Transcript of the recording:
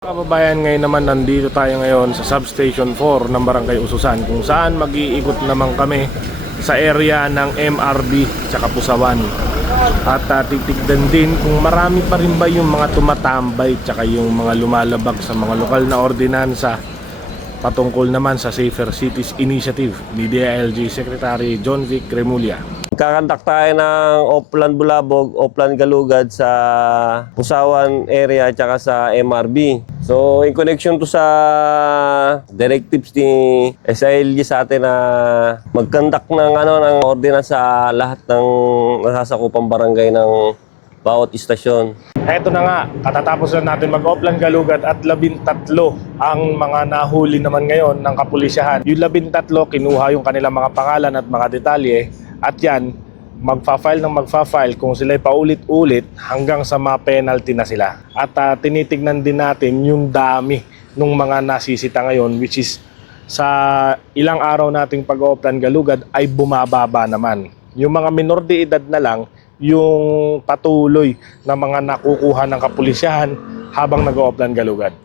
Kababayan, ngayon naman nandito tayo ngayon sa Substation 4 ng Barangay Ususan, kung saan mag-iikot naman kami sa area ng MRB tsaka Pusawan. At titignan din kung marami pa rin ba yung mga tumatambay tsaka yung mga lumalabag sa mga lokal na ordinansa patungkol naman sa Safer Cities Initiative ni DILG Secretary John Vic Remulla. Kakandak tayo ng Oplan Bulabog, Oplan Galugad sa Pusawan area at saka sa MRB. So in connection to sa directives ni SILG sa atin na magkandak ng ordinance sa lahat ng nasasakupang barangay ng bawat istasyon. Eto na nga, katatapos na natin mag-Oplan Galugad at 13 ang mga nahuli naman ngayon ng kapulisyahan. Yung 13 kinuha yung kanilang mga pangalan at mga detalye. At yan, magfa-file kung sila'y paulit-ulit hanggang sa ma-penalty na sila. At tinitignan din natin yung dami ng mga nasisita ngayon, which is sa ilang araw nating pag-Oplan Galugad ay bumababa naman. Yung mga minor de edad na lang, yung patuloy na mga nakukuha ng kapulisyahan habang nag-Oplan Galugad.